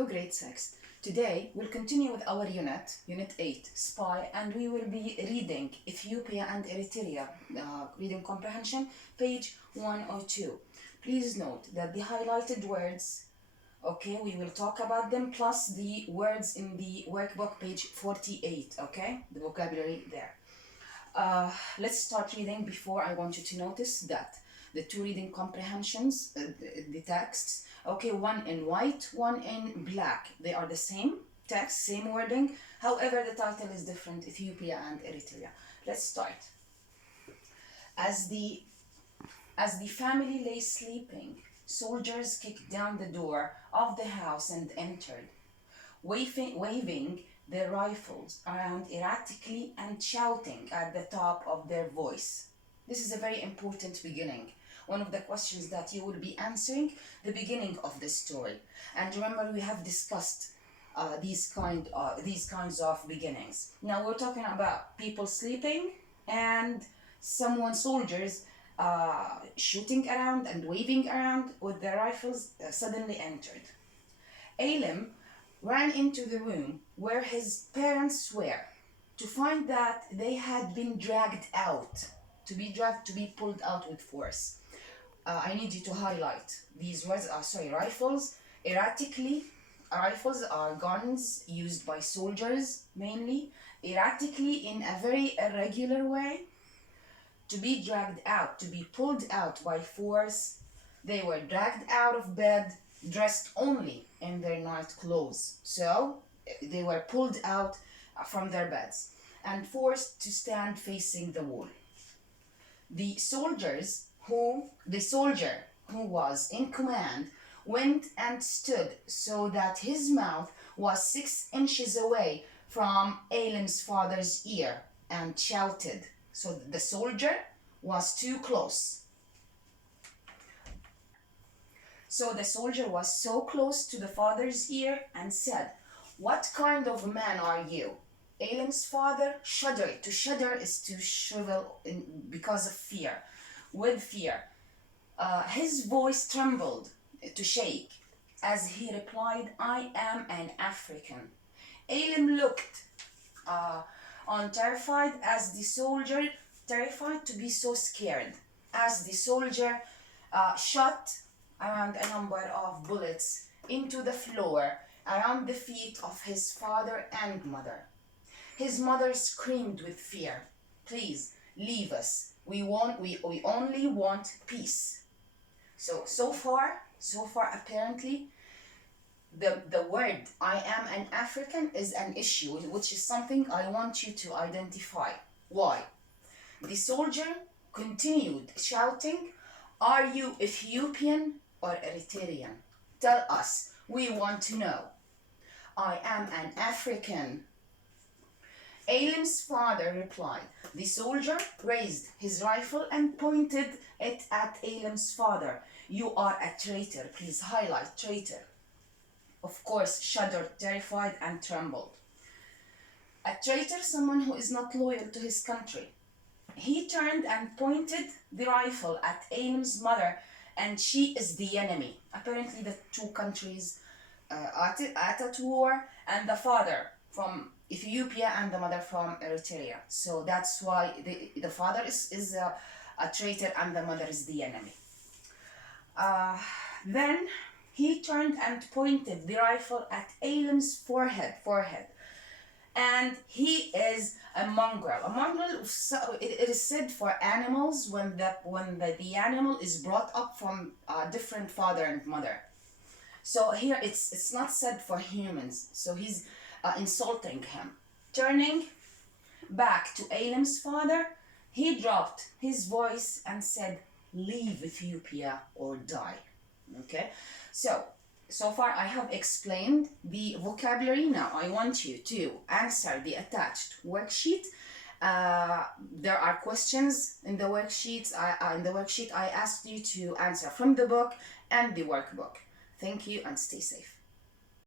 Hello, grade 6. Today we'll continue with our Unit 8, Spy, and we will be reading Ethiopia and Eritrea, reading comprehension, page 102. Please note that the highlighted words, okay, we will talk about them, plus the words in the workbook, page 48, okay, the vocabulary there. Let's start reading. Before, I want you to notice that the two reading comprehensions, the texts, okay, one in white, one in black. They are the same text, same wording. However, the title is different, Ethiopia and Eritrea. Let's start. As the family lay sleeping, soldiers kicked down the door of the house and entered, waving their rifles around erratically and shouting at the top of their voice. This is a very important beginning. One of the questions that you will be answering, the beginning of the story. And remember, we have discussed these kinds of beginnings. Now we're talking about people sleeping and soldiers shooting around and waving around with their rifles suddenly entered. Elim ran into the room where his parents were to find that they had been dragged out, to be pulled out with force. I need you to highlight these words. Rifles. Erratically, rifles are guns used by soldiers mainly. Erratically, in a very irregular way. To be dragged out, to be pulled out by force. They were dragged out of bed, dressed only in their night clothes. So they were pulled out from their beds and forced to stand facing the wall. The soldier who was in command went and stood so that his mouth was 6 inches away from Elim's father's ear and shouted. So the soldier was too close. So the soldier was so close to the father's ear and said, "What kind of man are you?" Elim's father shuddered. To shudder is to shrivel because of fear, with fear. His voice trembled, to shake, as he replied, "I am an African." Elim looked on terrified as the soldier, terrified to be so scared, as the soldier shot around a number of bullets into the floor around the feet of his father and mother. His mother screamed with fear, "Please leave us. We only want peace." So far apparently the word "I am an African" is an issue, which is something I want you to identify. Why? The soldier continued shouting, "Are you Ethiopian or Eritrean? Tell us, we want to know." "I am an African." Elim's father replied. The soldier raised his rifle and pointed it at Elim's father. "You are a traitor." Please highlight traitor. Of course, shuddered, terrified, and trembled. A traitor, someone who is not loyal to his country. He turned and pointed the rifle at Elim's mother, and she is the enemy. Apparently the two countries at war, and the father from Ethiopia and the mother from Eritrea. So that's why the father is a traitor and the mother is the enemy. Then he turned and pointed the rifle at Elim's forehead. And he is a mongrel. A mongrel, it is said for animals when the animal is brought up from a different father and mother. So here it's not said for humans. So he's insulting him. Turning back to Elim's father, he dropped his voice and said, "Leave Ethiopia or die." Okay, so far I have explained the vocabulary. Now I want you to answer the attached worksheet. There are questions in the worksheet. I asked you to answer from the book and the workbook. Thank you and stay safe.